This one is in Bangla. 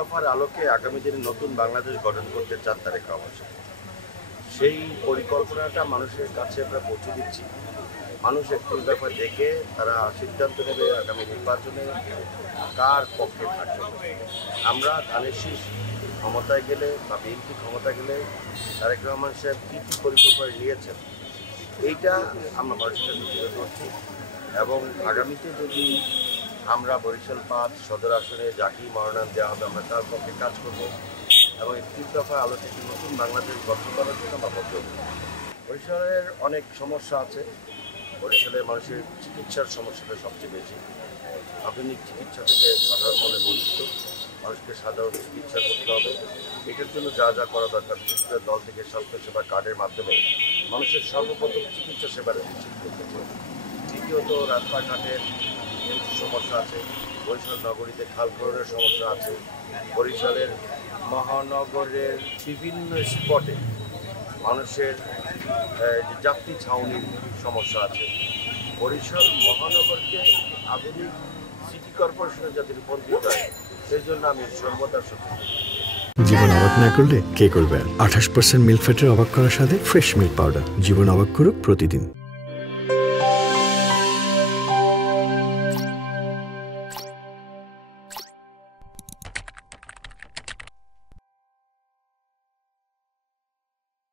দফার আলোকে আগামী দিনে নতুন বাংলাদেশ গঠন করতে চান তারেক রহমান। সেই পরিকল্পনাটা মানুষের কাছে আমরা পৌঁছে দিচ্ছি। মানুষ একটি দফা দেখে তারা সিদ্ধান্ত নেবে আগামী নির্বাচনে কার পক্ষে থাকবে। আমরা ধানের শীষ ক্ষমতায় গেলে বা বিএনপি ক্ষমতা গেলে তারেক রহমান সাহেব কী কী পরিকল্পনা নিয়েছেন এইটা আমরা মানুষের কাছে তুলে ধরছি। এবং আগামীতে যদি আমরা বরিশাল ৫ সদর আসনে যাকেই মনোনয়ন দেওয়া হবে আমরা তার পক্ষে কাজ করব এবং একটি দফা আলোতে একটি নতুন বাংলাদেশ গঠন করার জন্য আমরা বদ্ধ। বরিশালের অনেক সমস্যা আছে। বরিশালের মানুষের চিকিৎসার সমস্যাটা সবচেয়ে বেশি। আধুনিক চিকিৎসা থেকে সাধারণ মনে বঞ্চিত, মানুষকে সাধারণ চিকিৎসা করতে হবে। এটার জন্য যা যা করা দরকার বিশেষ করে দল থেকে স্বাস্থ্যসেবা কার্ডের মাধ্যমে মানুষের সর্বপ্রথম চিকিৎসা সেবাটা নিশ্চিত করতে হবে। দ্বিতীয়ত রাস্তাঘাটের কিছু সমস্যা আছে, বরিশাল নগরীতে খাল খননের সমস্যা আছে, বরিশালের মহানগরের বিভিন্ন স্পটে মানুষের যাত্রী ছাউনির সমস্যা আছে। বরিশাল মহানগরকে আধুনিক সিটি কর্পোরেশনের যাতে রূপান্তরিত হয় সেই জন্য আমি সর্বদা সচেতন। জীবন অবাক না করলে কে করবে? 28% মিল্ক ফ্যাটের অবাক করার সাথে ফ্রেশ মিল্ক পাউডার। জীবন অবাক করুক প্রতিদিন।